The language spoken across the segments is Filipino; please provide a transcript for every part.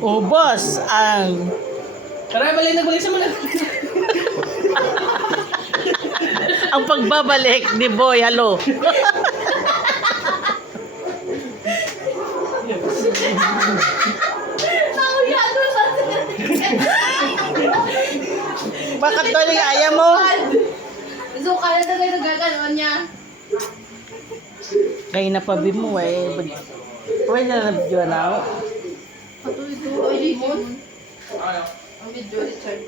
Ubos ang Karay, balik sa mga. ang pagbabalik ni Boy. Halo. Bakit daw yung ayaw mo? So, kaya na kayo nagkakaroon niya. Kaya napabi mo eh. Pwede na video na ako. Patuloy ito. Ay, limon. Ang video, Richard.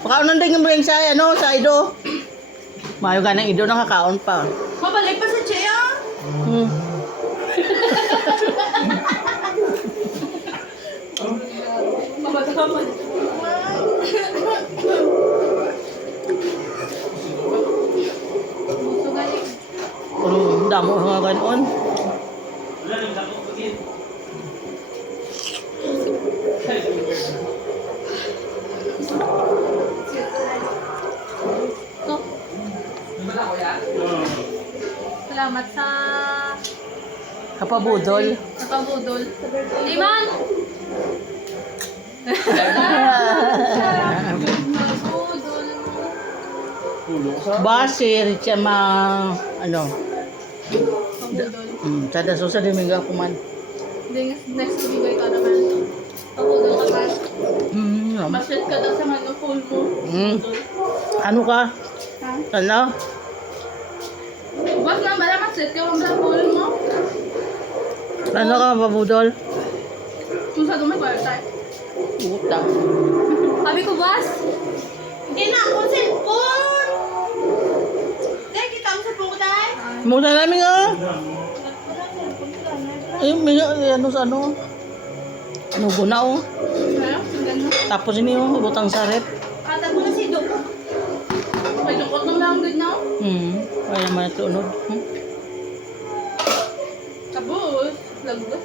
Pakaunan din mo yung sa, sa ido. Mayo ka ng ido, nakakaon pa. Mabalik pa sa Chea. Mabagaman. Buso galing. Damo nga ganoon. So, salamat sa Kapabudol. pambudol. Liman! Pambudol. Basir, siya ano. Pambudol. Sada susa din mga kuman. Next bigay ka naman. Pambudol ka man. Masyad ka daw sa mga phone mo. Ano ka? Ha? Ano? Bas na bala masyad ka mga phone mo. Ano ka mapabudol? Kung sa dumay kwarta. Utang. Sabi ko, Bas, hindi na ako cellphone. Dahil kita ang cellphone ko dahil. Muna namin nga. Ay, may ano sa ano. Ano guna oh. Ano? Ang ganda. Tapos ini oh, butang sa rep. Katag mo na si Doko. May dukot nung lang good now. Kaya naman ito unod. Tapos, lagos.